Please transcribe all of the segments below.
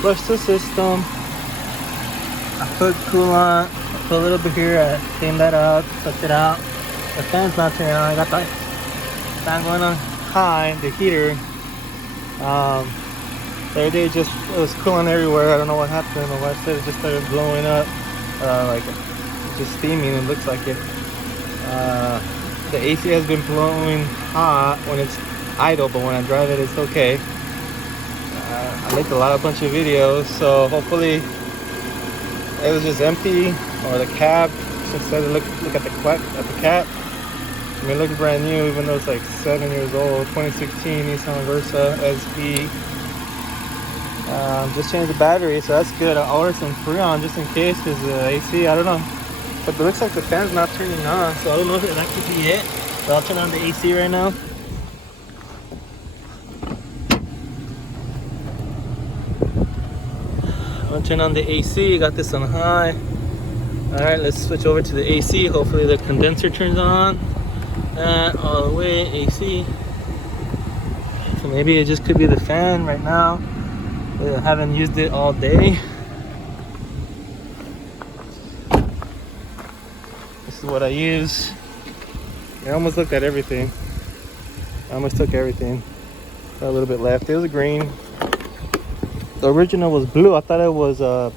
flush the system. I put coolant, I put a little bit here, I clean that up, suck it out. The fan's not turning on. I got the fan going on high, the heater. The other day it was coolant everywhere. I don't know what happened. My wife said it just started blowing up, like just steaming. It looks like it. The AC has been blowing hot when it's idle, but when I drive it, it's okay. I made a bunch of videos, so hopefully it was just empty, or the cap. Just said look at the cap. I mean, it looks brand new, even though it's like 7 years old. 2016 Nissan Versa SV. Just changed the battery, so that's good. I ordered some Freon just in case, because the AC, I don't know. But it looks like the fan's not turning on, so I don't know if that could be it. So I'll turn on the AC right now. I'm gonna turn on the AC. Got this on high. Alright, let's switch over to the AC. Hopefully the condenser turns on. And all the way, AC. So maybe it just could be the fan right now. I haven't used it all day. This is what I use. I almost looked at everything. I almost took everything. Got a little bit left. It was green. The original was blue. I thought it was a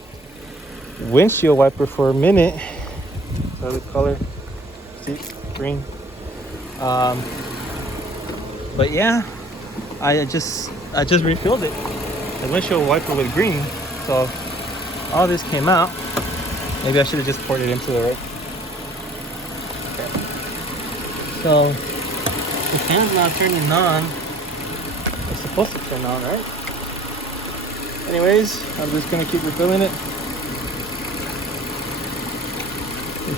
windshield wiper for a minute. So the color, see, green. But yeah, I just refilled it. The windshield wiper was green, so all this came out. Maybe I should have just poured it into it, right? Okay. So the fan's not turning on. It's supposed to turn on, right? Anyways, I'm just gonna keep refilling it.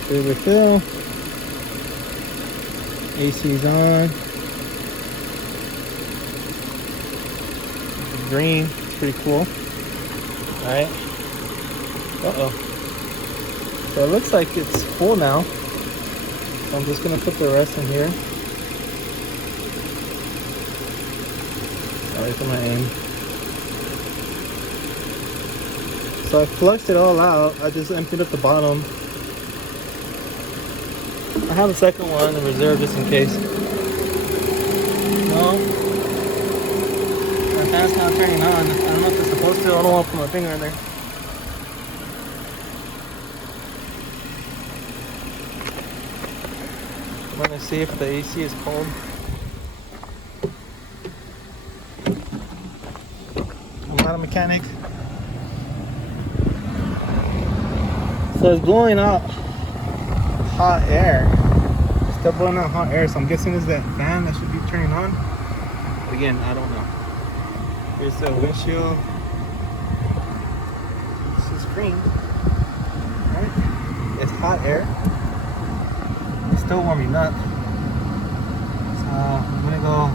Refill. AC's on. Green. Pretty cool. Alright. So it looks like it's full now. So I'm just gonna put the rest in here. Sorry for my aim. So I flushed it all out. I just emptied up the bottom. I have a second one in reserve just in case. No. My fan's not turning on. I don't know if it's supposed to. I don't want to put my finger in there. I'm gonna see if the AC is cold. I'm not a mechanic. So it's blowing out hot air. Still blowing out hot air, so I'm guessing it's that fan that should be turning on. But again, I don't know. Here's the windshield. This is green. Right? It's hot air. It's still warming up. So I'm gonna go.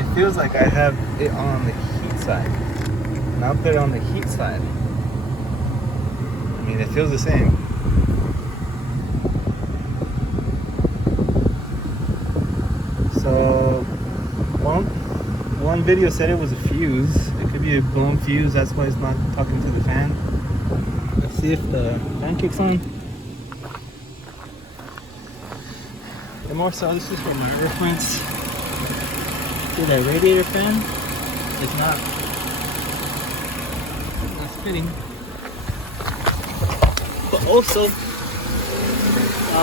It feels like I have it on the heat side. And I'll put it on the heat side. I mean, it feels the same. So one video said it was a fuse. It could be a blown fuse. That's why it's not talking to the fan. Let's see if the fan kicks on. And more so, this is for my reference. See that radiator fan? It's not spinning. But also,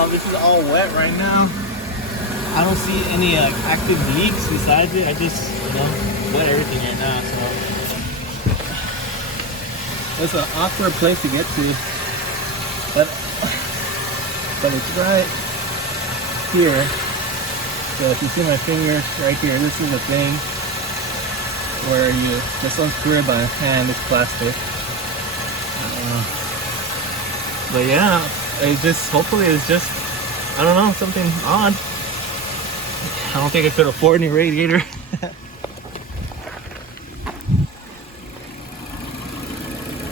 this is all wet right now. I don't see any active leaks besides it. I just, wet everything right now. So it's an awkward place to get to. But it's right here. So if you see my finger right here, this is the thing where you just unscrew it by hand. It's plastic. But yeah, hopefully it's just, I don't know, something odd. I don't think I could afford any radiator.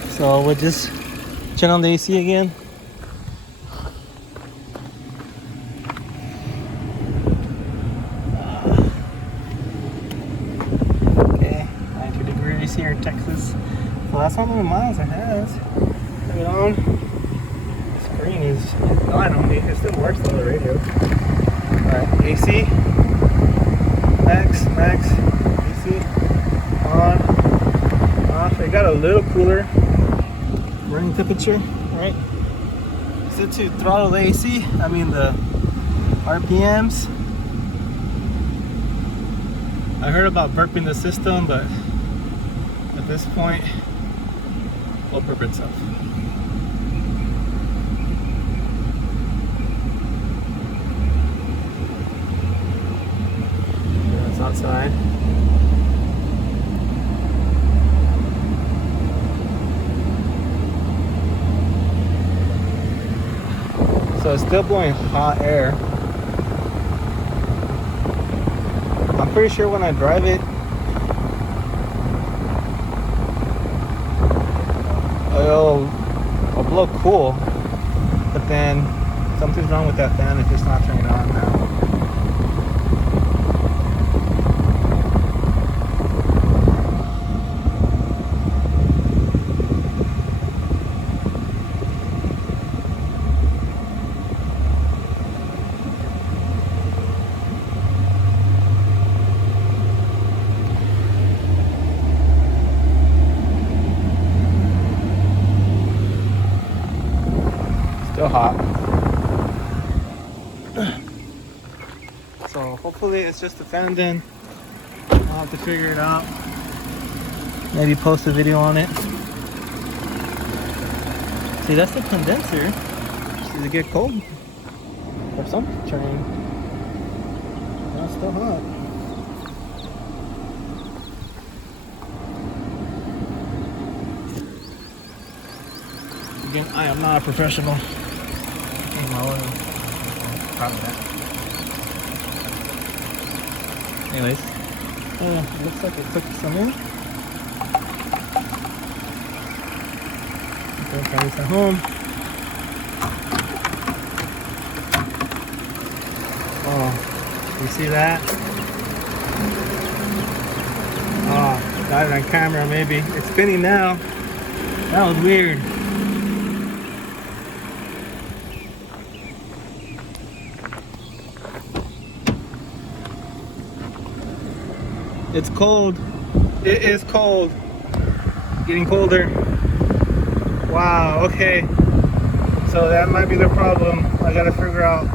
So we'll just turn on the AC again. Okay, 90 degrees here in Texas. So that's how many miles it has. Turn it on. The screen is gone on me. It still works though, the radio. Alright, AC. Max. AC. On. Off. It got a little cooler. Running temperature, right? Set to throttle the AC. I mean the RPMs. I heard about burping the system, but at this point, it'll burp itself. It's outside. So it's still blowing hot air. I'm pretty sure when I drive it, it'll blow cool, but then something's wrong with that fan if it's not turning on now. Still hot. So hopefully it's just the fan then. I'll have to figure it out. Maybe post a video on it. See, that's the condenser. Does it get cold? Or something turning. No, it's still hot. Again, I am not a professional. My oil. Proud of that. Anyways, it looks like it took some in. Okay, try this at home. Oh, you see that? Oh, got it on camera maybe. It's spinning now. That was weird. It's cold. It is cold. Getting colder. Wow, okay. So that might be the problem. I gotta figure out.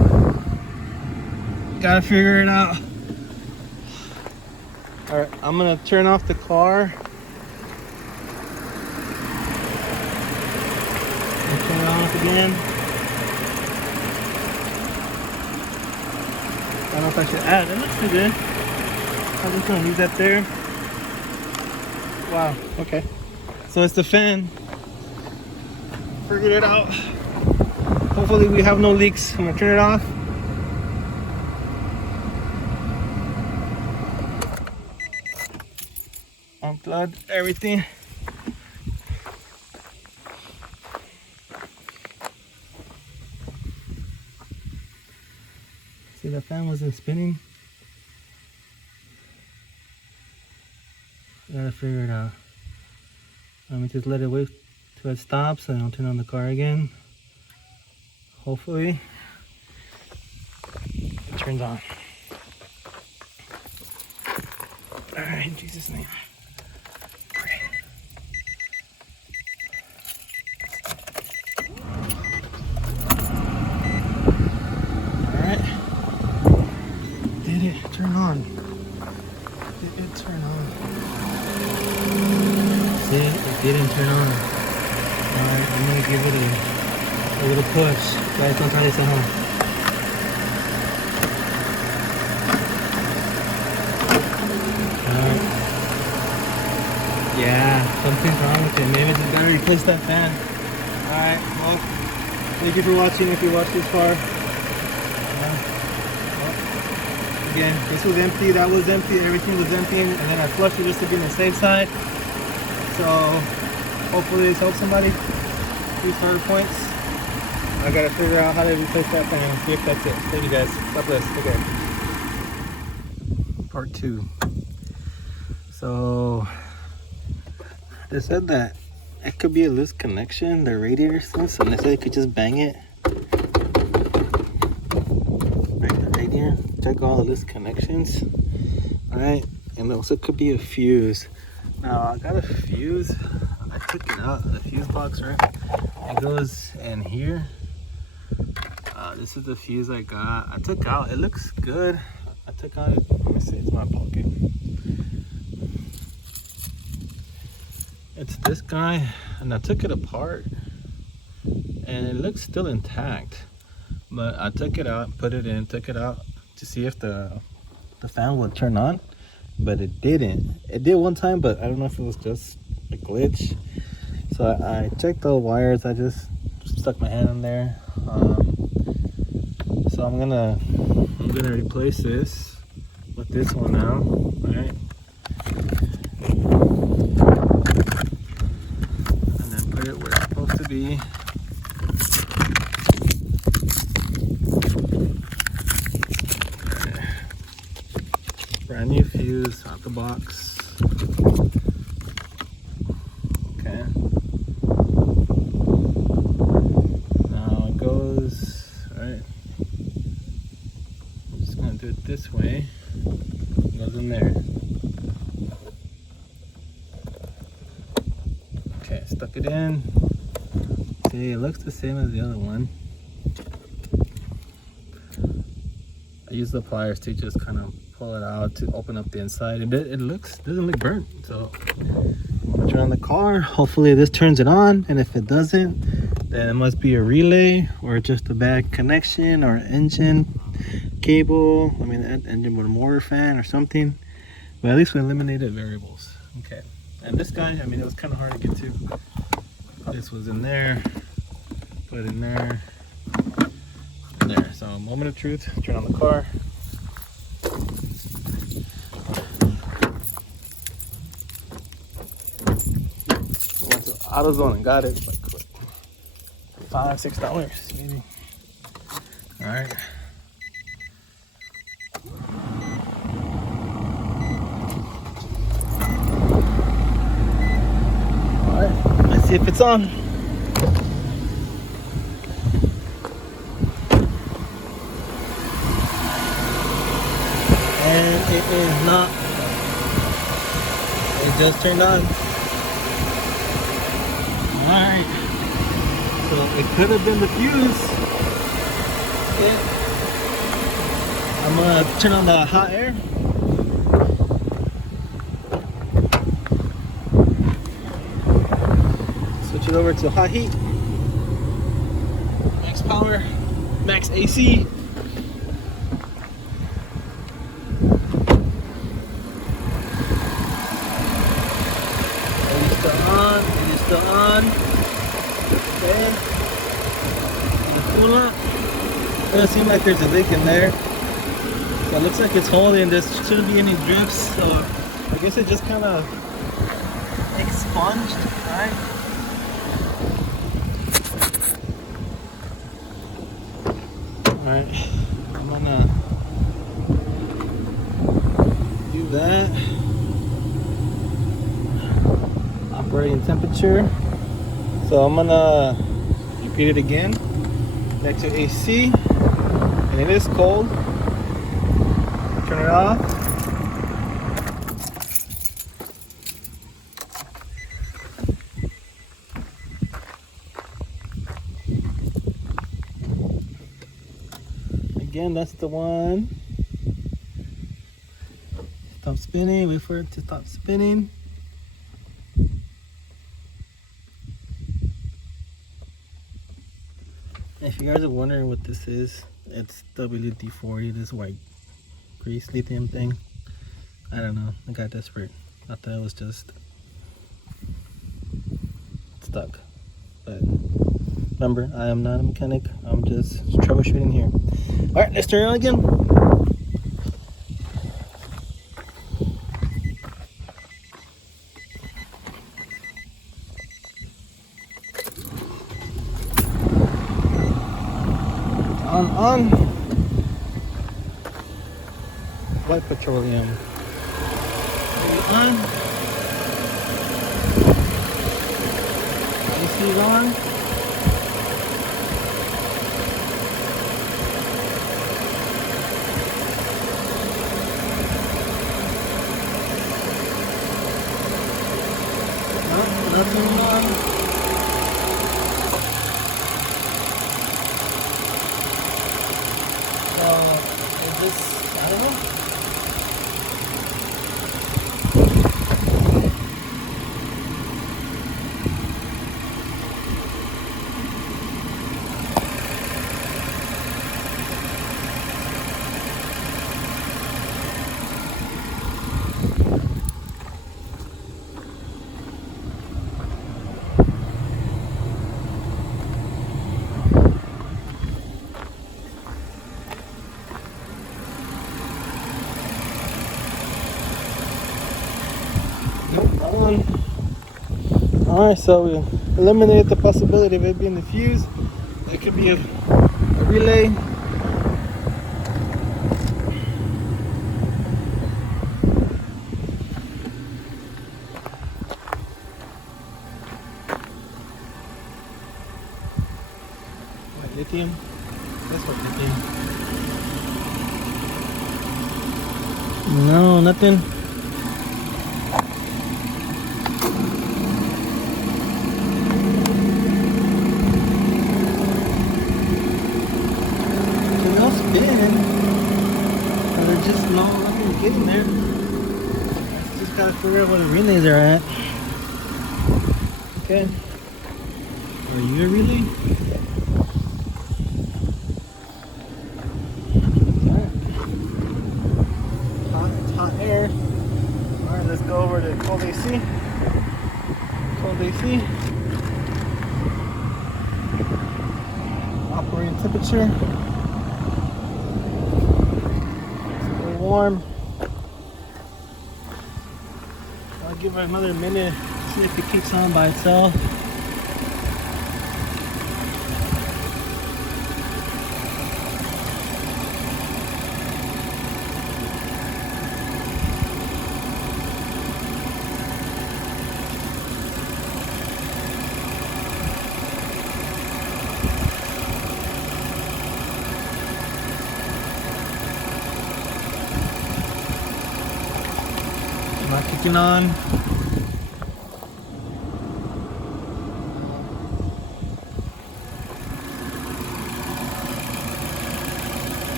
Gotta figure it out. Alright, I'm gonna turn off the car. And turn it on again. I don't know if I should add. That looks pretty good. I'm just gonna leave that there. Wow, okay. So it's the fan. Figured it out. Hopefully we have no leaks. I'm gonna turn it off. Unplug everything. See, the fan wasn't spinning. I gotta figure it out. Let me just let it wait till it stops and I'll turn on the car again. Hopefully it turns on. Alright, in Jesus' name. Pray. Alright. Did it turn on? Did it turn on? See, it didn't turn on. Alright, I'm gonna give it a little push. Guys, don't try this at home. Alright. Yeah, something's wrong with it. Maybe I just gotta replace that fan. Alright, well, thank you for watching if you watched this far. Well, again, this was empty, that was empty, everything was empty, and then I flushed it just to be on the safe side. So hopefully this helps somebody. 2 starter points. I gotta figure out how to replace that fan. See if that's it. Thank you guys. God bless. Okay. Part 2. So they said that it could be a loose connection, the radiator stuff, so they could just bang it. Right here, check all the loose connections. Alright, and also could be a fuse. Now I got a fuse, I took it out, the fuse box, right? It goes in here. This is the fuse I got. I took out, it looks good. I took out, let me see, it's my pocket. It's this guy, and I took it apart, and it looks still intact. But I took it out, put it in, took it out to see if the fan would turn on, but it didn't. It did one time, but I don't know if it was just a glitch. So I checked the wires. I just stuck my hand in there. So I'm gonna replace this with this one now. All right. And then put it where it's supposed to be. Brand new fuse out the box. Okay. Now it goes, right. I'm just gonna do it this way. It goes in there. Okay, stuck it in. See, it looks the same as the other one. I use the pliers to just kind of pull it out to open up the inside. It doesn't look burnt. So I'm gonna turn on the car. Hopefully this turns it on, and if it doesn't, then it must be a relay or just a bad connection or engine cable. I mean, engine with a motor fan or something. But at least we eliminated variables. Okay. And this guy, I mean, it was kind of hard to get to. This was in there, put in there, and there. So moment of truth. Turn on the car. AutoZone and got it like $5-6 maybe. All right. All right. Let's see if it's on. And it is not. It just turned on. Alright, so it could have been the fuse. Okay. I'm gonna turn on the hot air. Switch it over to hot heat. Max power, max AC. Still on. Okay. The coolant. Doesn't seem like there's a leak in there. So it looks like it's holding. There shouldn't be any drips. So I guess it just kind of expunged, right? Alright. I'm gonna do that. Operating temperature. So I'm gonna repeat it again. Back to AC, and it is cold. Turn it off. Again, that's the one. Stop spinning. Wait for it to stop spinning. If you guys are wondering what this is, it's WD-40, this white grease lithium thing. I don't know, I got desperate. I thought it was just stuck. But remember, I am not a mechanic, I'm just troubleshooting here. Alright, let's turn it on again. On white petroleum. On. AC's on. Nothing on. So is this, I don't know. Alright, so we eliminated the possibility of it being the fuse. It could be a relay. What, lithium? That's what lithium. No, nothing. Getting there. Just gotta figure out where the relays are at. Okay. Are you a relay? Alright. It's hot air. Alright, let's go over to cold AC. Cold AC. Operating temperature. Still warm. I'll give it another minute, see if it kicks on by itself. Not kicking on.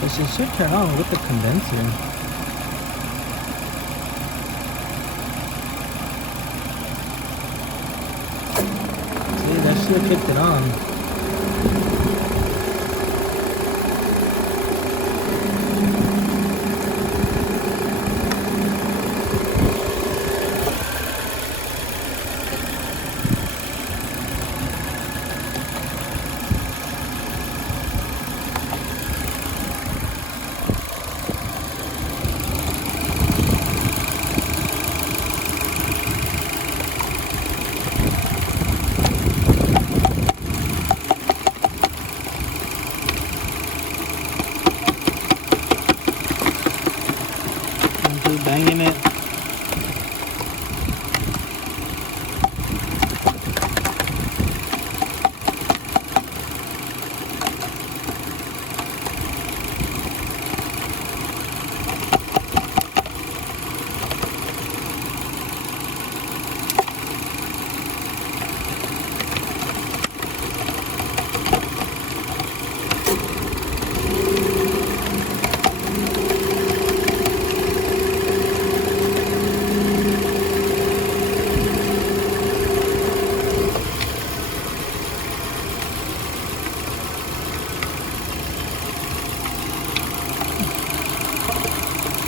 It should turn on with the condenser. See, that should have kicked it on. Banging it.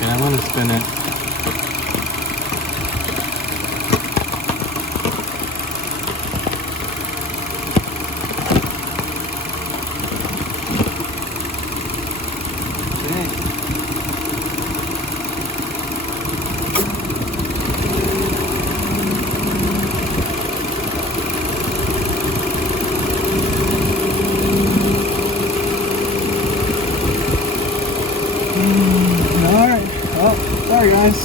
I want to spin it. Alright, well, sorry guys,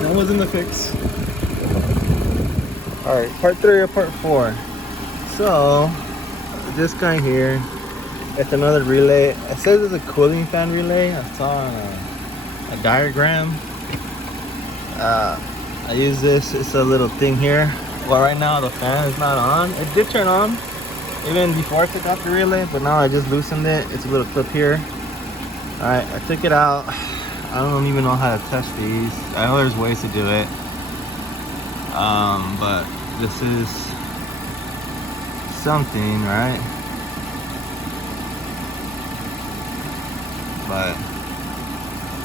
that wasn't the fix. Alright, part 3 or part 4. So, this guy here, it's another relay. It says it's a cooling fan relay. I saw on a diagram. I use this, it's a little thing here. Well, right now the fan is not on. It did turn on even before I took out the relay, but now I just loosened it. It's a little clip here. Alright, I took it out. I don't even know how to test these. I know there's ways to do it. But this is something, right? But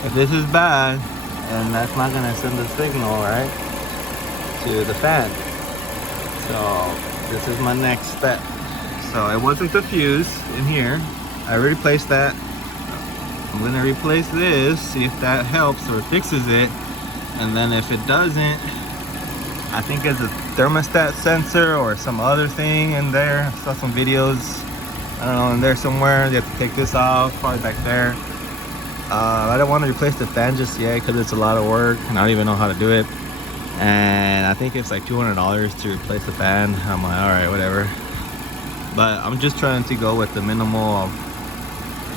if this is bad, and that's not gonna send the signal, right, to the fan. So this is my next step. So it wasn't the fuse in here. I already replaced that. I'm gonna replace this, see if that helps or fixes it. And then if it doesn't, I think it's a thermostat sensor or some other thing in there. I saw some videos, I don't know, in there somewhere. You have to take this off, probably back there. I don't want to replace the fan just yet because it's a lot of work and I don't even know how to do it. And I think it's like $200 to replace the fan. I'm like, all right, whatever. But I'm just trying to go with the minimal of,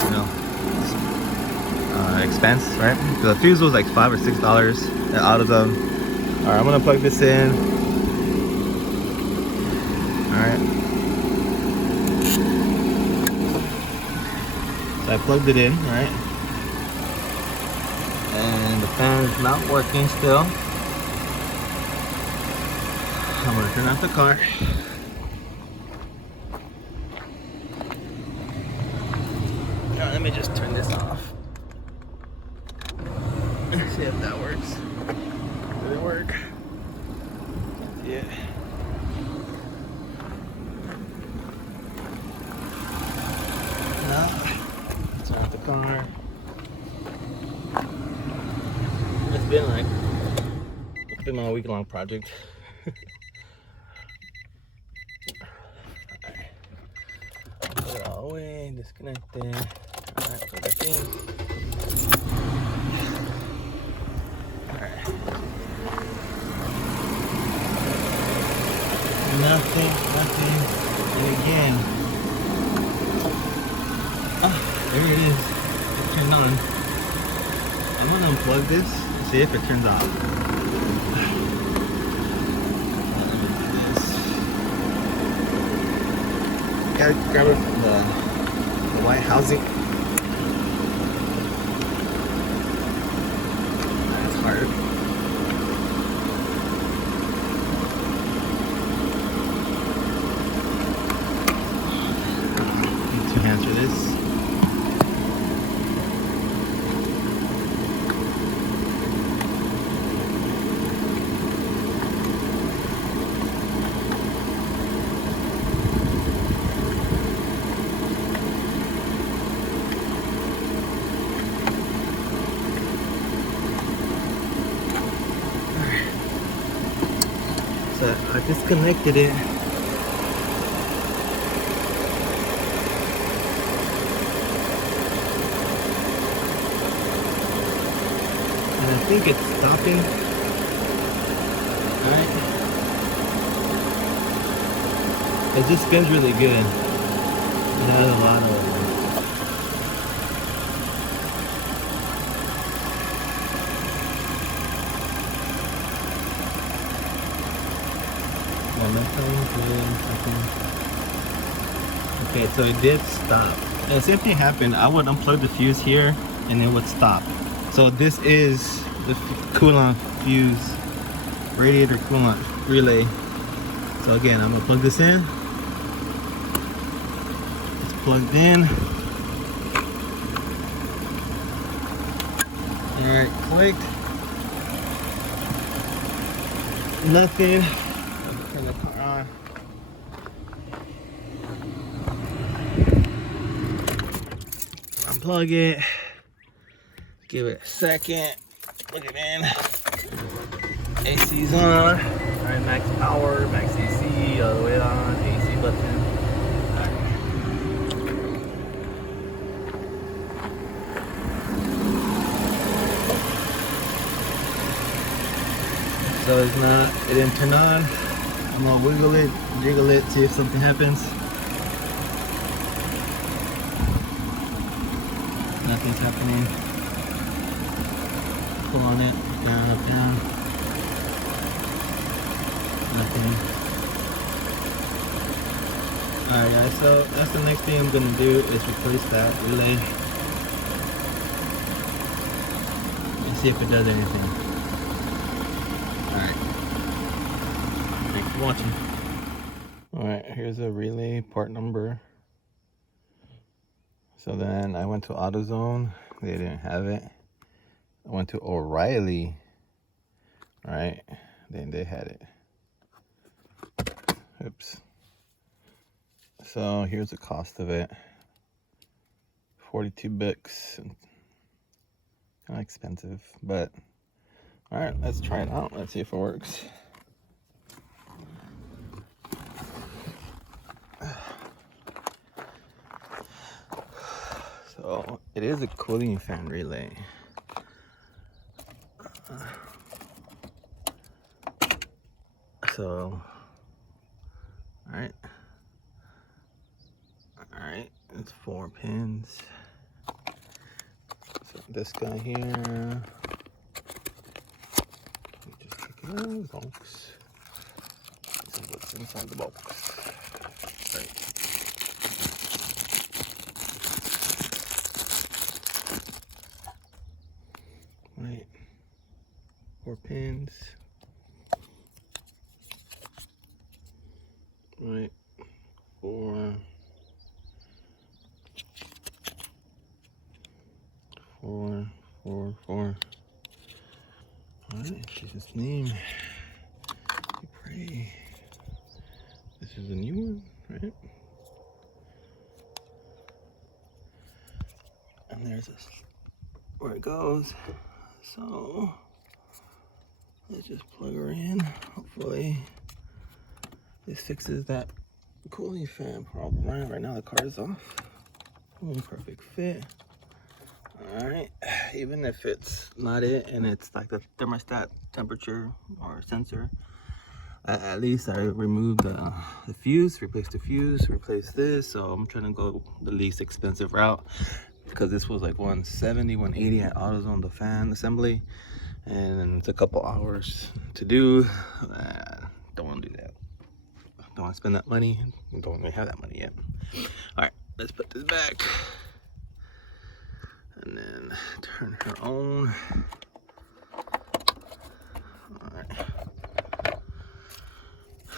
you know, expense, right? The fuse was like $5 or $6 out of them. All right, I'm gonna plug this in. All right. So I plugged it in, right? And the fan is not working still. I'm gonna turn off the car. Now let me just turn this off. See if that works. Did it work? Yeah. Now, turn off the car. It's been a week-long project. Alright. Put it all away, disconnect it. Alright, put it back in. Alright. Nothing. And again. Ah, there it is. It turned on. I'm gonna unplug this, see if it turns off. Gotta grab it from the white housing. That's hard. Need 2 hands for this. So I disconnected it. And I think it's stopping. Alright. It just spins really good. It has a lot of okay, so it did stop. And the same thing happened. I would unplug the fuse here and it would stop. So this is the coolant fuse, radiator coolant relay. So again, I'm gonna plug this in. It's plugged in. Alright, clicked. Nothing. Turn the car on. Unplug it. Give it a second. Plug it in. AC's on. Alright, max power, max AC, all the way on. AC button. So So it's not, it didn't turn on. I'm gonna wiggle it, jiggle it, see if something happens. Nothing's happening. Pull on it, down, up, down. Nothing. Alright guys, so that's the next thing I'm gonna do is replace that relay. And see if it does anything. Alright. Thanks for watching. Alright, here's a relay part number. So then I went to AutoZone, they didn't have it. I went to O'Reilly, right? Then they had it. Oops. So here's the cost of it. 42 bucks. Kind of expensive, but all right, let's try it out. Let's see if it works. So it is a cooling fan relay. So, all right, it's 4 pins. So this guy here, just take it out of the box. This is what's inside the box. Right. Right, 4 pins. Right, 4, 4, 4, 4. All right, in Jesus' name, we pray. This is a new one, right? And there's this where it goes. So let's just plug her in. Hopefully this fixes that cooling fan problem. Right now the car is off. Perfect fit. All right, even if it's not it and it's like the thermostat temperature or sensor, at least I removed the fuse, replaced the fuse, replaced this. So I'm trying to go the least expensive route, because this was like 170, 180 at AutoZone, the fan assembly, and it's a couple hours to do. Don't want to do that. Don't want to spend that money. Don't even have that money yet. All right, let's put this back and then turn her on. All right.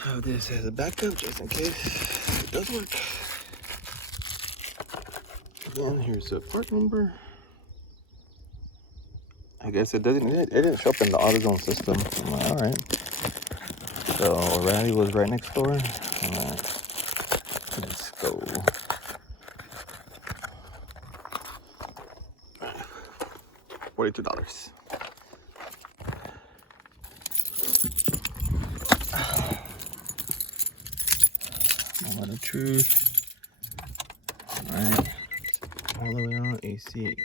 So this has a backup just in case it does work. Again, here's the part number. I guess it didn't show up in the AutoZone system. I'm like, all right. So O'Reilly was right next door. All right. Let's go. $42. Moment of truth. All right. All the way on AC.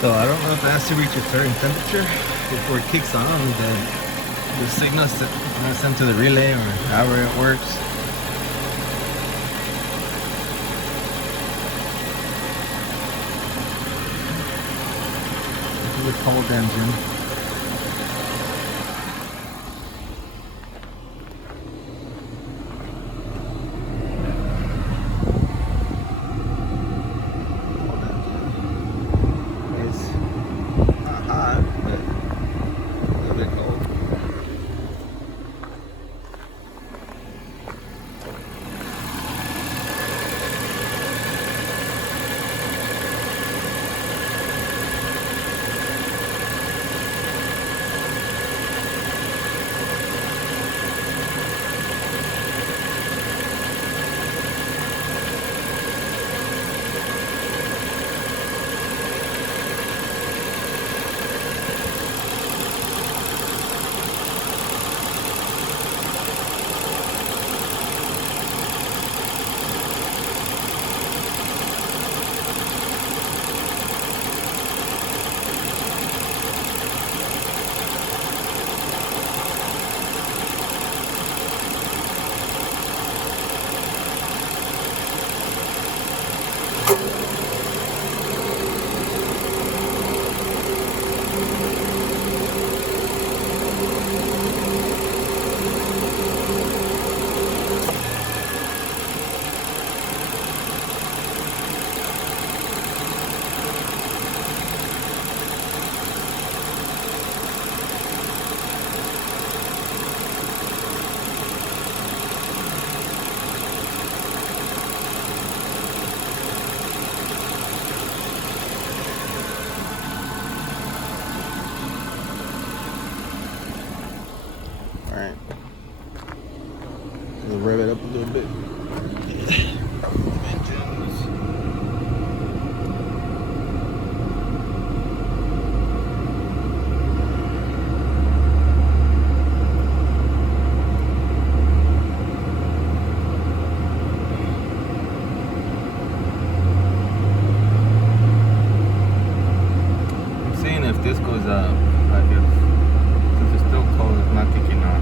So I don't know if it has to reach a certain temperature before it kicks on, then the signal is sent to the relay or however it works. cold engine. Alright. We'll rev it up a little bit. I'm seeing if this goes up, like if since it's still cold, it's not kicking on.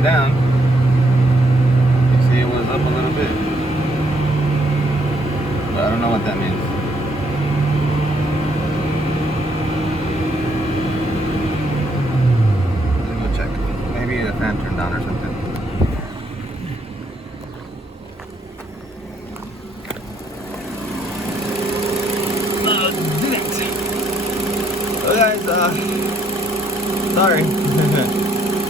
Down. You see it was up a little bit. But I don't know what that means. Let's go check. Maybe the fan turned on or something. Oh guys, sorry.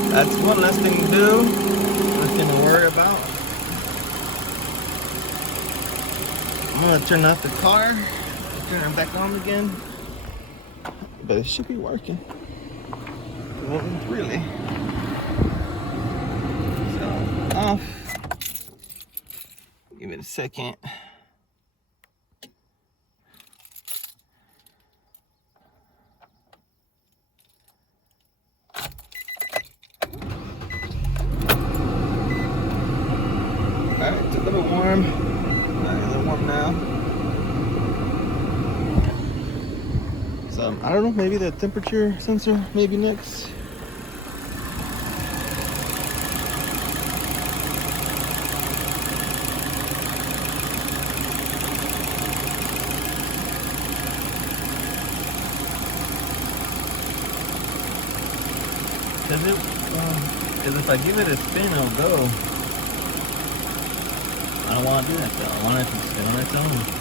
That's one less thing to do, less thing to worry about. I'm gonna turn off the car, turn it back on again, but it should be working. It won't really. So, off. Give it a second. Alright, it's a little warm. Alright, a little warm now. So, I don't know, maybe the temperature sensor, maybe next. Because if I give it a spin, it'll go. I don't want to do that though. I want it to spin on its own.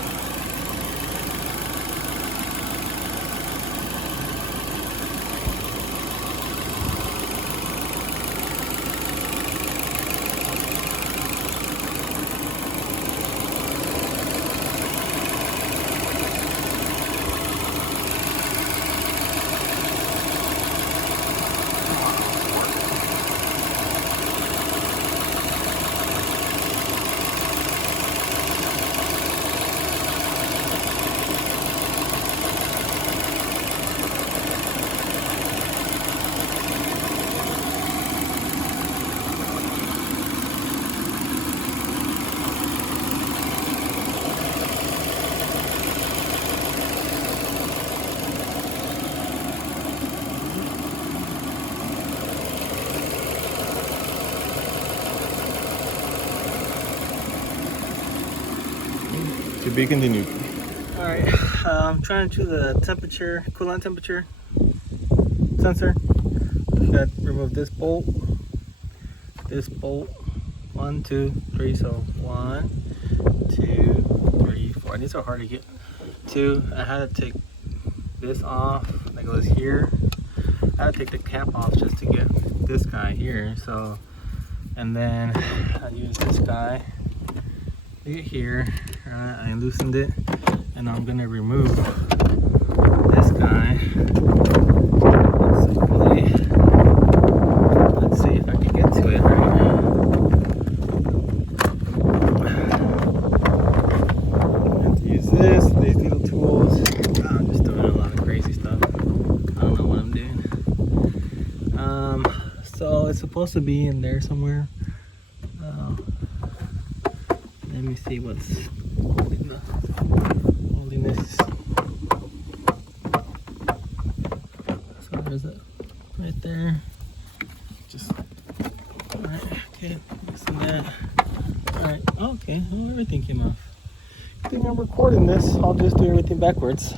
To be continued. All right, I'm trying to choose the temperature, coolant temperature sensor. Got to remove this bolt. 1, 2, 3. So 1, 2, 3, 4. And these are hard to get to. I had to take this off. That goes here. I had to take the cap off just to get this guy here. So, and then I use this guy to get here. I loosened it, and I'm gonna remove this guy. Let's see if I can get to it right now. I have to use these little tools. I'm just doing a lot of crazy stuff. I don't know what I'm doing. So it's supposed to be in there somewhere. Let me see what's holding this. So there's it right there. Just alright, okay, missing that. Alright, okay, well, everything came off. I think I'm recording this. I'll just do everything backwards.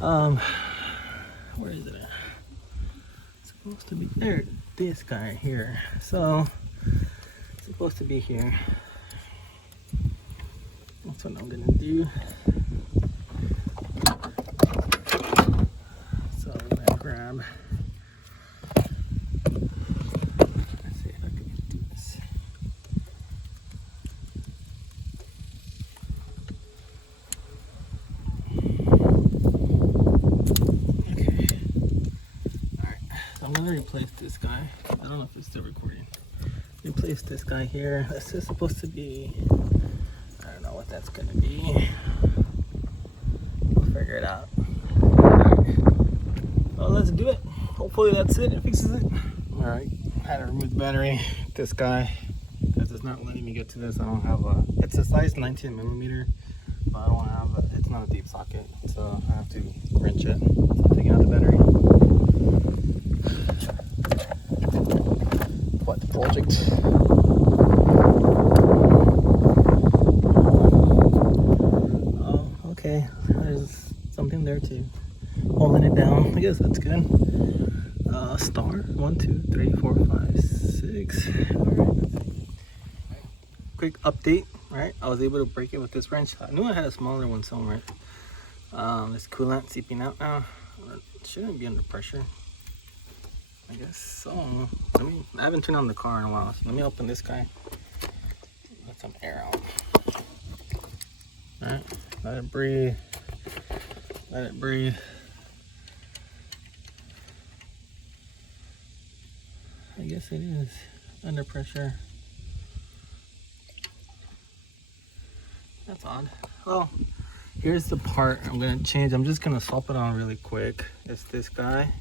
Where is it at? It's supposed to be there. This guy here. So it's supposed to be here. That's what I'm gonna do. So I'm gonna grab. Let's see if I can do this. Okay. Alright. So I'm gonna replace this guy. I don't know if it's still recording. Replace this guy here. This is supposed to be, I don't know what that's gonna be. We'll figure it out. Alright. Well, let's do it. Hopefully that's it. It fixes it. Alright. I had to remove the battery. This guy, because it's not letting me get to this. I don't have a, it's a size 19 millimeter, but I don't have a, it's not a deep socket. So I have to wrench it. So I'm taking out the battery. What project? Okay, there's something there too, holding it down. I guess that's good. Star 1, 2, 3, 4, 5, 6. All right. Quick update. Right, I was able to break it with this wrench. I knew I had a smaller one somewhere. This coolant seeping out now. It shouldn't be under pressure. I guess so. I haven't turned on the car in a while. So let me open this guy. Let some air out. All right. Let it breathe. Let it breathe. I guess it is under pressure. That's odd. Well, here's the part I'm gonna change. I'm just gonna swap it on really quick. It's this guy.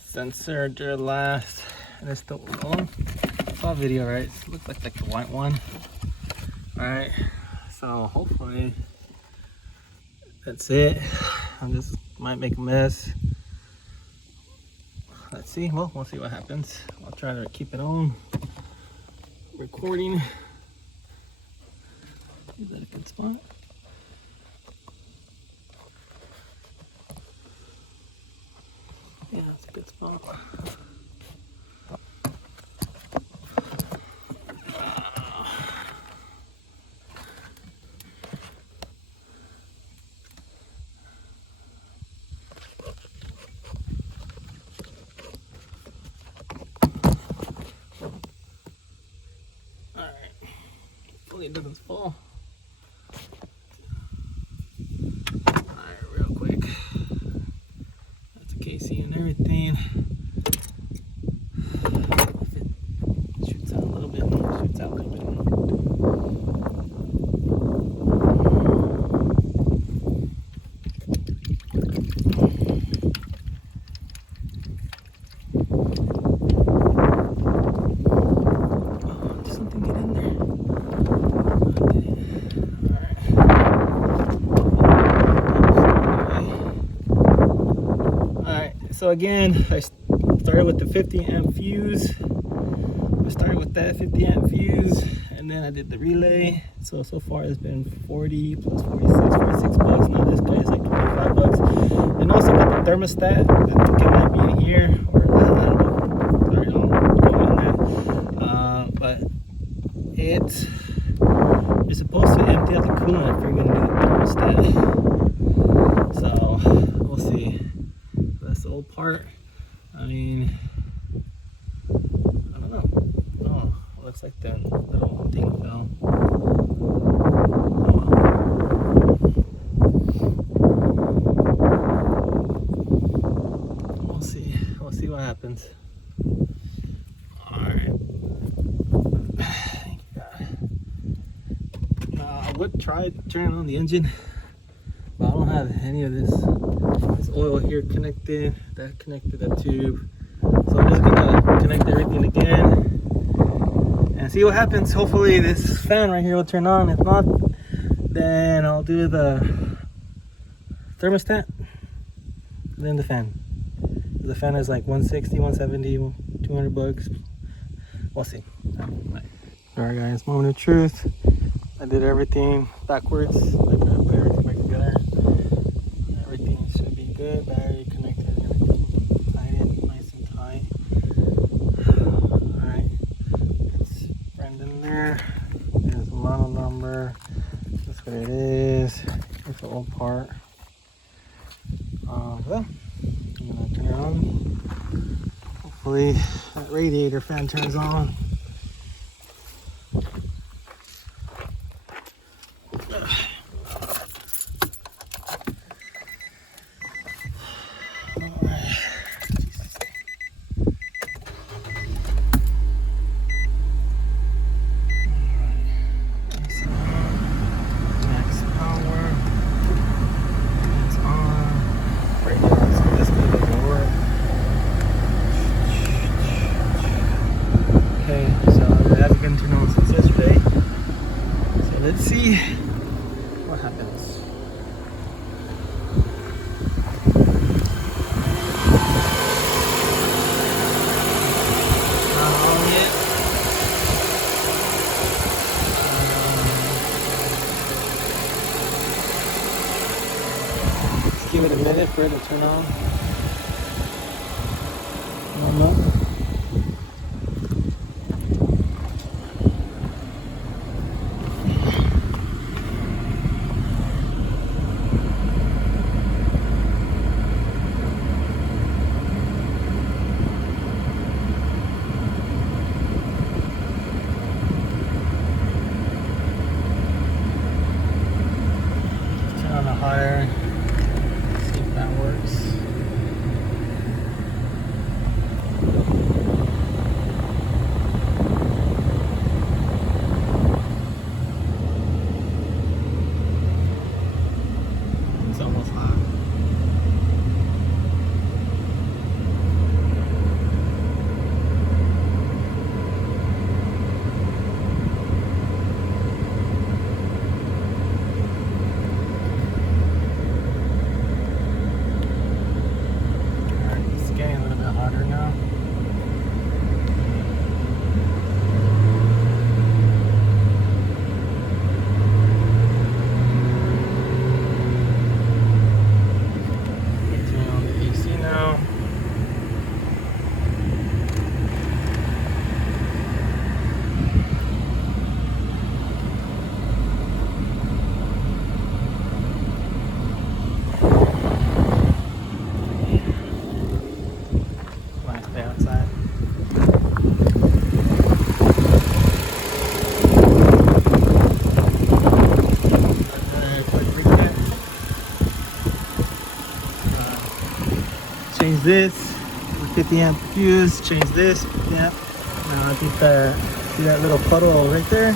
Sensor there last, and it's the one. Saw a video, right? It looks like the white one. Alright, so hopefully that's it. I just might make a mess. Let's see. Well, we'll see what happens. I'll try to keep it on recording. Is that a good spot? Yeah, it's a good spot. Hopefully it doesn't fall. Alright, real quick. That's a KC and everything. If it shoots out a little bit, it shoots out a little bit. So again, I started with the 50 amp fuse. I started with that 50 amp fuse, and then I did the relay. So far it's been 40 plus 46 bucks. Now this guy is like 25 bucks. And also got the thermostat. I think it might be in here, or I don't know. Sorry, don't go in that. But you're supposed to empty out the coolant if you're gonna do the thermostat. So we'll see. That's the old part. I mean, I don't know. Oh, looks like that little thing fell. Oh, well. We'll see what happens. Alright. I would try turning on the engine, but I don't have any of this oil here connected. That connected the tube. So I'm just gonna connect everything again and see what happens. Hopefully this fan right here will turn on. If not, then I'll do the thermostat, then the fan. The fan is like 160, 170, 200 bucks. We'll see. Alright guys, moment of truth. I did everything backwards. I put everything back together. Everything should be good. Battery connected, everything tied in nice and tight. Alright, it's Brendan there. There's the model number. That's what it is. It's the old part. Yeah. I'm gonna turn it on. Hopefully that radiator fan turns on. Let's see what happens. Not on yet. Let's give it a minute for it to turn on. No. Higher. See if that works. It's almost hot. Change this, 50 amp fuse, change this, yeah. Now I think see that little puddle right there?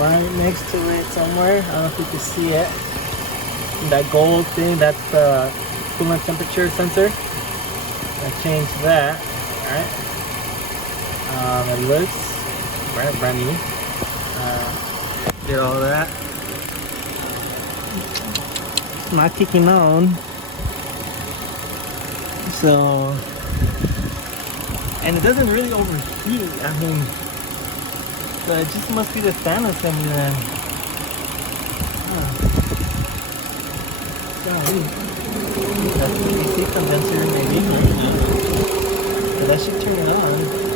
Right next to it somewhere. I don't know if you can see it. That gold thing, that's the coolant temperature sensor. I changed that, alright. It looks brand new. Did all that. It's not kicking on. So And it doesn't really overheat. I mean, but it just must be the fan assembly then. That's the AC condenser maybe. But that should turn it on.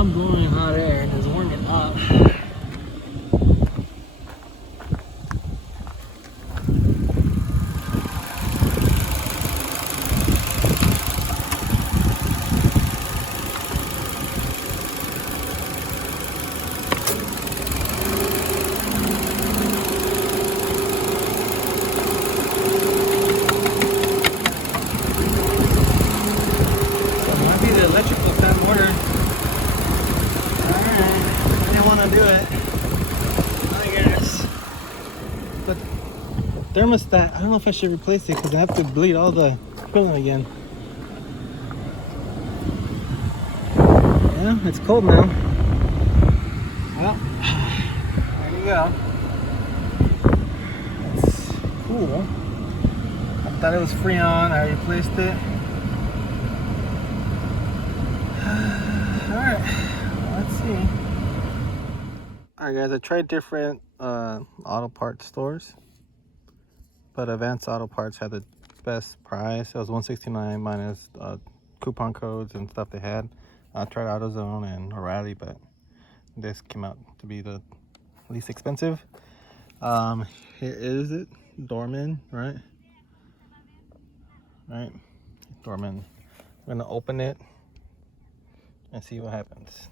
Blowing hot air and it's warming up. So it might be the electrical fan motor. Want to do it, I guess. But thermostat, I don't know if I should replace it because I have to bleed all the coolant again. Yeah, it's cold now. Well, there you go. It's cool. I thought it was Freon. I replaced it. Alright, let's see. Alright guys, I tried different auto parts stores, but Advanced Auto Parts had the best price. It was $169 minus coupon codes and stuff they had. I tried AutoZone and O'Reilly, but this came out to be the least expensive. Here is it, Dorman, right? Right, Dorman. I'm gonna open it and see what happens.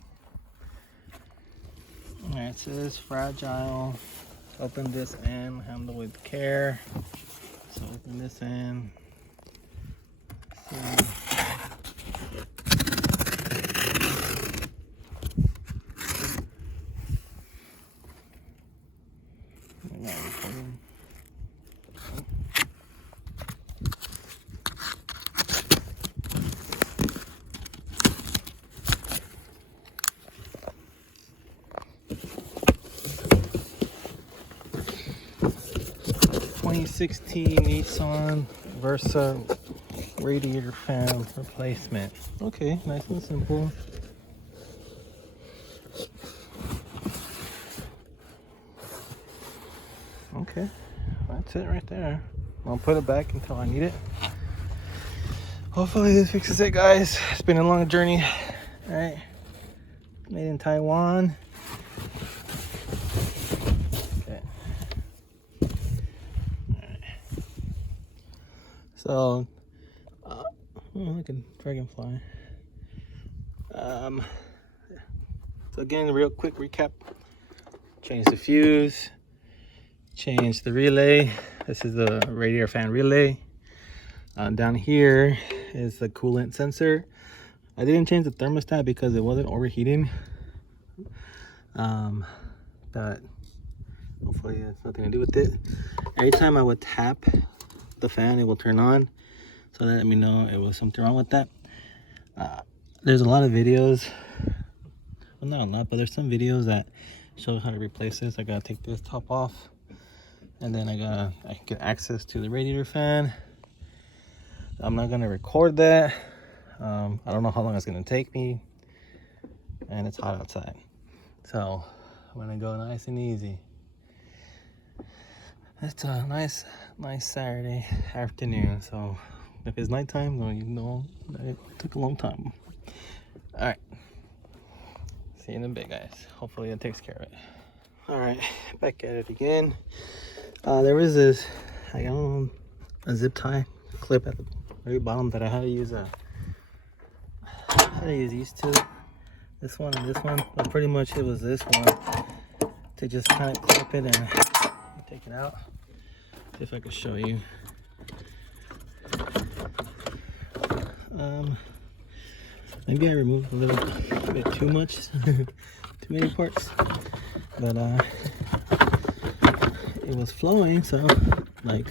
Alright, it says fragile. Open this end, handle with care. So open this end. So 2016 Nissan Versa radiator fan replacement. Okay, nice and simple. Okay, that's it right there. I'll put it back until I need it. Hopefully this fixes it, guys. It's been a long journey. All right, made in Taiwan. So, look at dragonfly. So again, real quick recap. Change the fuse, change the relay. This is the radiator fan relay. Down here is the coolant sensor. I didn't change the thermostat because it wasn't overheating. But hopefully it has nothing to do with it. Every time I would tap the fan, it will turn on, so that let me know it was something wrong with that. There's a lot of videos, well, not a lot, but there's some videos that show how to replace this. I gotta take this top off, and then I get access to the radiator fan. I'm not gonna record that. I don't know how long it's gonna take me, and it's hot outside, so I'm gonna go nice and easy. It's a nice Saturday afternoon, so if it's nighttime, then you know that it took a long time. All right, see you in a bit, guys. Hopefully that takes care of it. All right, back at it again. There was this, I don't know, a zip tie clip at the very bottom that I had to use these two, this one and this one, but pretty much it was this one to just kind of clip it and take it out. See if I can show you. Maybe I removed a little bit too much, too many parts, but it was flowing, so like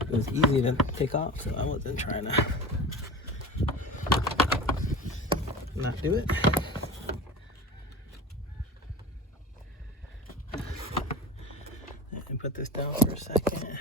it was easy to take off, so I wasn't trying to not do it. And put this down for a second.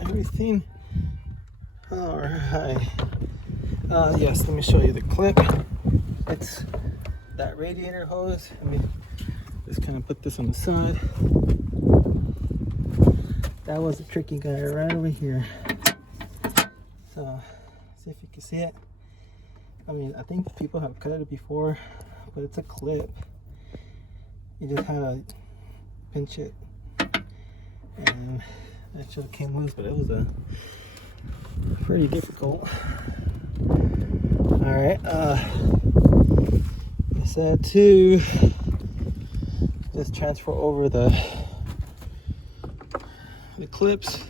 Everything. All right. Yes, let me show you the clip. It's that radiator hose. Let me just kind of put this on the side. That was a tricky guy right over here. So, see if you can see it. I mean, I think people have cut it before, but it's a clip. You just had to pinch it, and that should have came loose, but it was a pretty difficult. All right, I said to just transfer over the clips,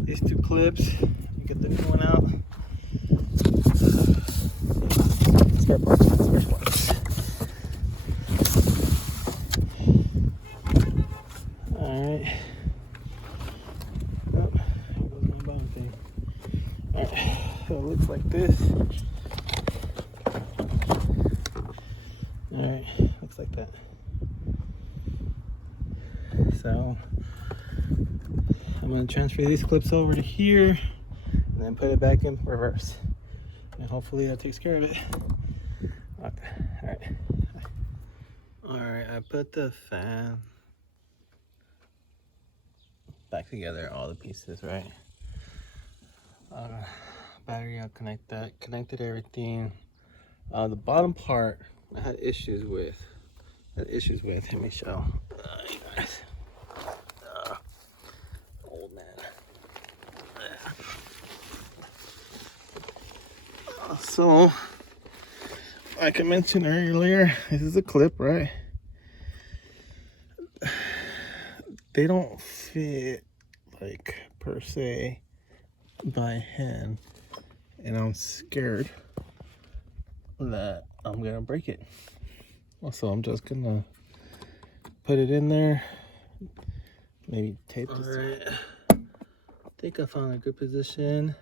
these two clips. Get the new one out. Spare parts. All right. Oh, here goes my bone thing. All right. So it looks like this. All right. Looks like that. So I'm going to transfer these clips over to here and then put it back in reverse. And hopefully that takes care of it. Okay. All right, I put the fan back together, all the pieces, right? Battery, I'll connect that. Connected everything. The bottom part I had issues with. Let me show you guys. Old man. So, like I mentioned earlier, this is a clip, right? They don't fit, like, per se, by hand. And I'm scared that I'm gonna break it. So I'm just gonna put it in there, maybe tape this. Alright, I think I found a good position.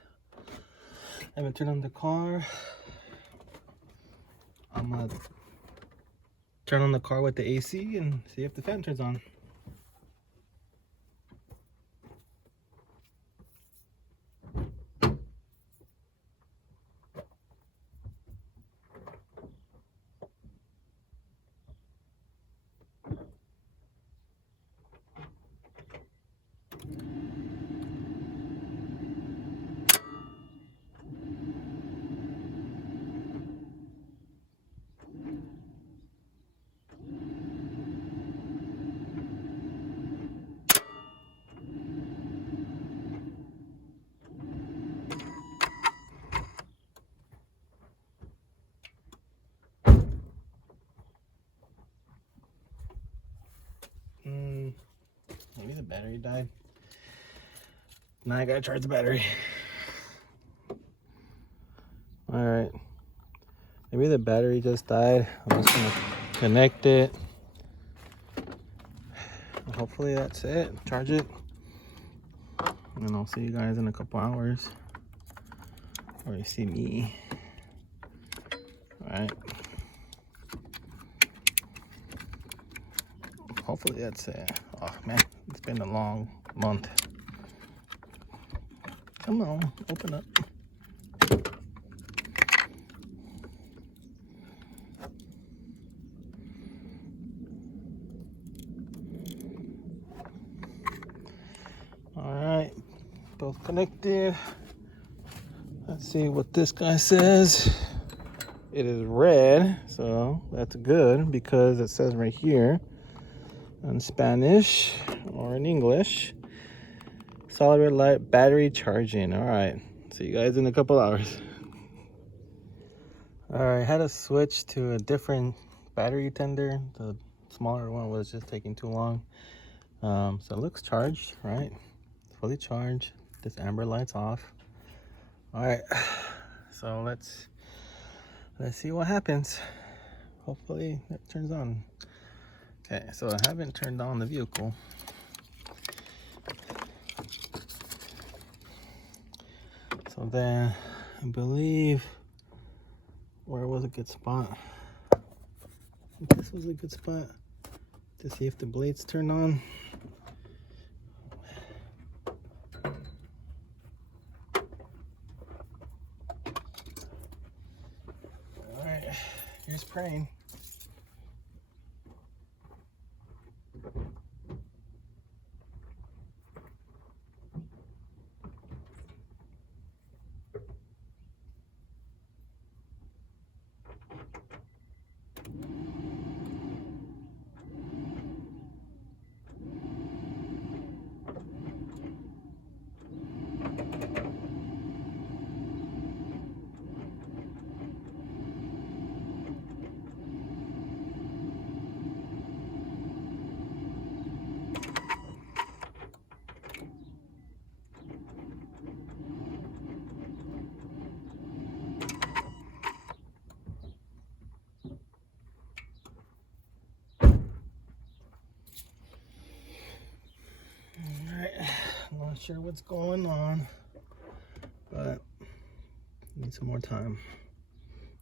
I'm gonna turn on the car. I'm gonna turn on the car with the AC and see if the fan turns on. Maybe the battery died. Now I gotta charge the battery. All right. Maybe the battery just died. I'm just gonna connect it. Hopefully that's it. Charge it. And I'll see you guys in a couple hours. Or you see me. All right. Hopefully that's it. Oh man, it's been a long month. Come on, open up. All right, both connected. Let's see what this guy says. It is red, so that's good because it says right here in Spanish or in English, solid red light, battery charging. All right, see you guys in a couple hours. All right, I had to switch to a different battery tender. The smaller one was just taking too long. So it looks charged, right? Fully charged. This amber light's off. All right, so let's see what happens. Hopefully it turns on. Okay, so I haven't turned on the vehicle. So then I believe, where was a good spot? I think this was a good spot to see if the blades turn on. All right, here's praying. Not sure what's going on, but need some more time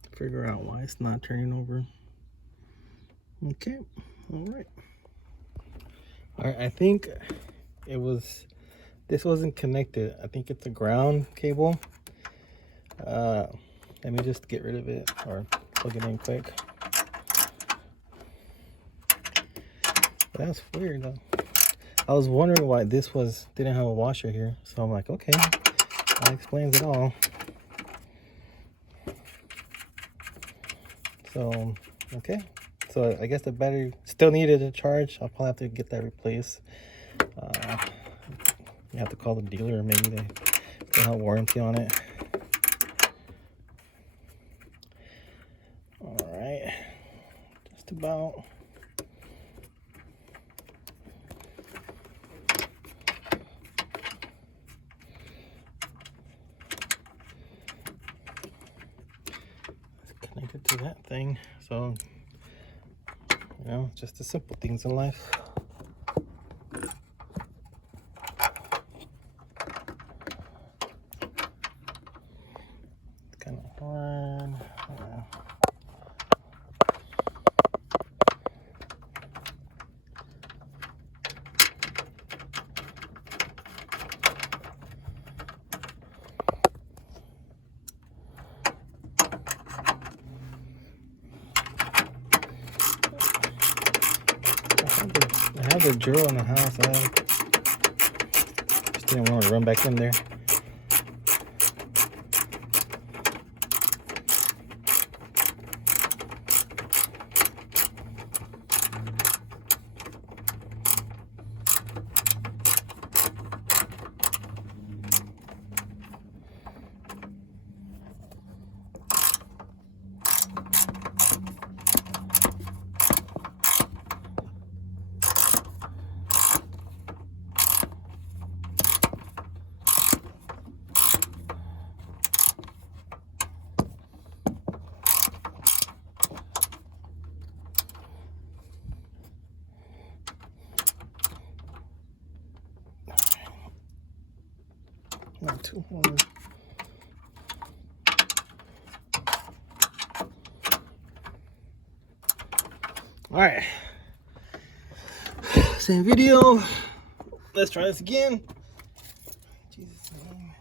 to figure out why it's not turning over. Okay, all right. I think this wasn't connected. I think it's a ground cable. Let me just get rid of it or plug it in quick. That's weird though. I was wondering why this didn't have a washer here. So I'm like, okay, that explains it all. So, okay. So I guess the battery still needed a charge. I'll probably have to get that replaced. You have to call the dealer, or maybe they have warranty on it. All right, just about. Connected to that thing, so you know, just the simple things in life. It's kind of hard. Yeah. I have a drill in the house. I just didn't want to run back in there. All right, same video. Let's try this again. Jesus name.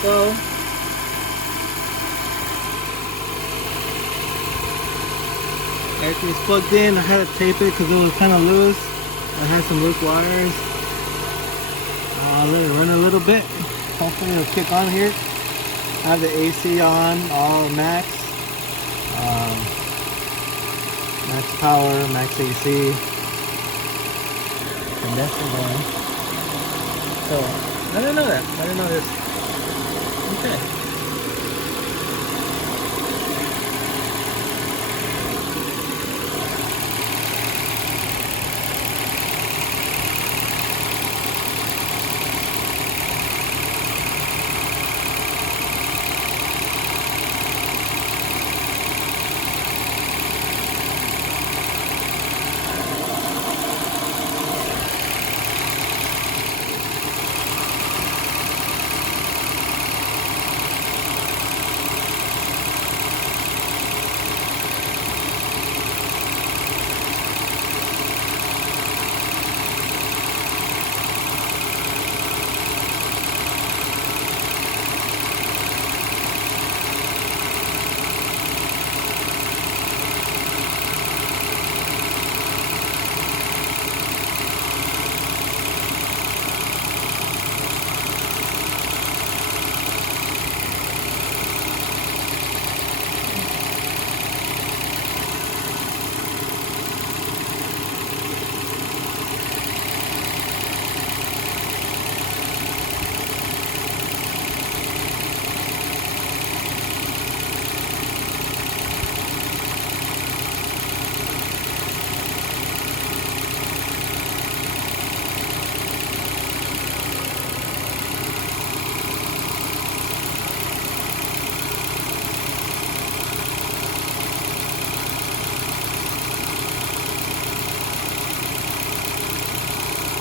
So everything's plugged in. I had to tape it because it was kind of loose. I had some loose wires. I'll let it run a little bit. Hopefully it'll kick on here. I have the AC on, all max. Max power, max AC. Condenser going. So, I didn't know that. I didn't know this. Okay.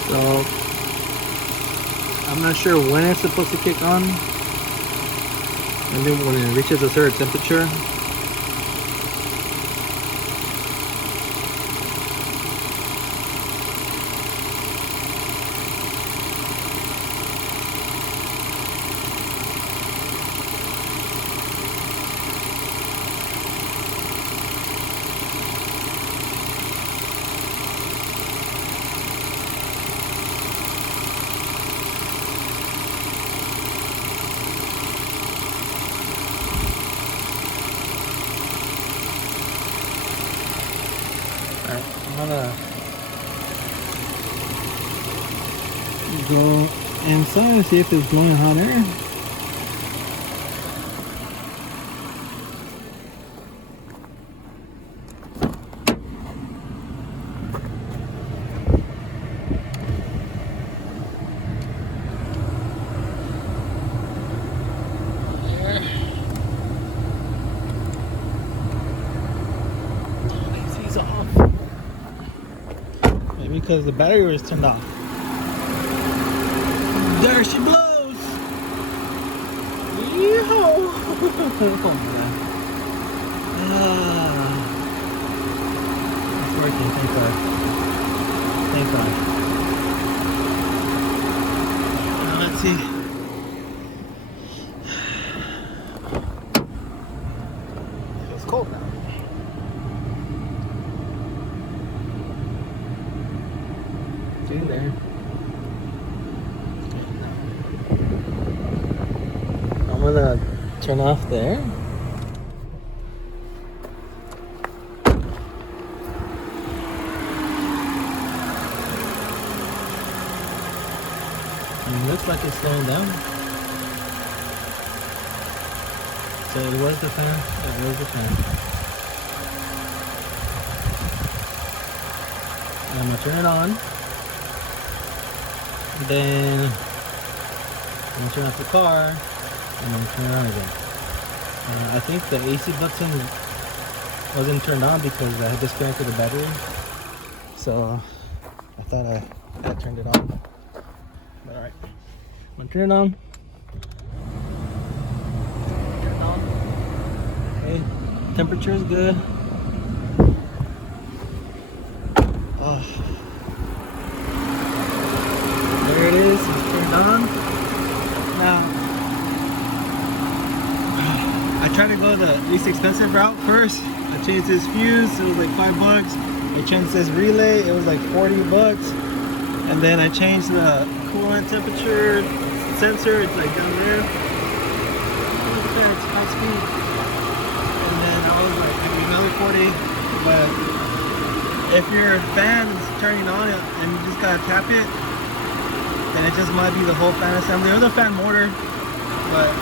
So I'm not sure when it's supposed to kick on, and then when it reaches a certain temperature. I'm gonna go inside and see if it's blowing hot air. AC's off. Maybe because the battery was turned off. There she blows! Yeehaw! It's working, thank God. Thank God. Let's see. It's cold now. It's in there. I'm gonna turn off there. It looks like it's slowing down. So it was the fan. It was the fan. I'm gonna turn it on. Then I'm gonna turn off the car, and I'm gonna turn it on again. I think the AC button wasn't turned on because I had disconnected the battery. So I thought I turned it on. But alright, I'm gonna turn it on. Turn it on. Okay, temperature is good. Oh. There it is, it's turned on. Now, I tried to go the least expensive route first. I changed this fuse, it was like $5. I changed this relay, it was like $40. And then I changed the coolant temperature sensor, it's like down there. Look at that, it's high speed. And then I was like, maybe another 40. But if your fan is turning on and you just gotta tap it, then it just might be the whole fan assembly or the fan motor. But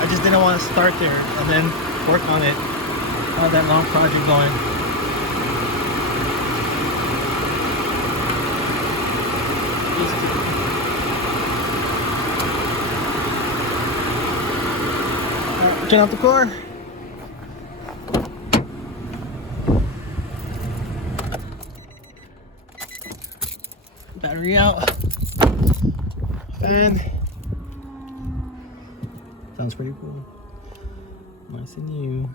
I just didn't want to start there and then work on it. All that long project going. Alright, turn off the car. Battery out. Fan. Sounds pretty cool. Nice and new.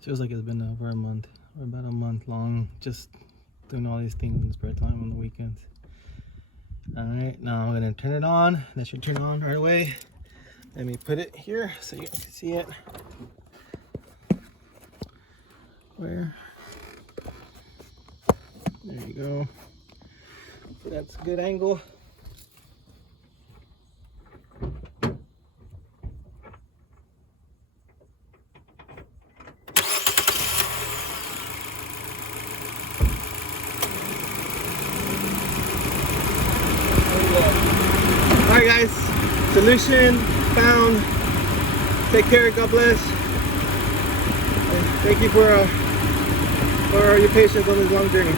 Feels like it's been over a month, or about a month long, just doing all these things in spare time on the weekends. Alright, now I'm gonna turn it on. That should turn on right away. Let me put it here so you guys can see it. Where? There you go. So that's a good angle. Alright guys, solution found. Take care, God bless. And thank you for your patience on this long journey.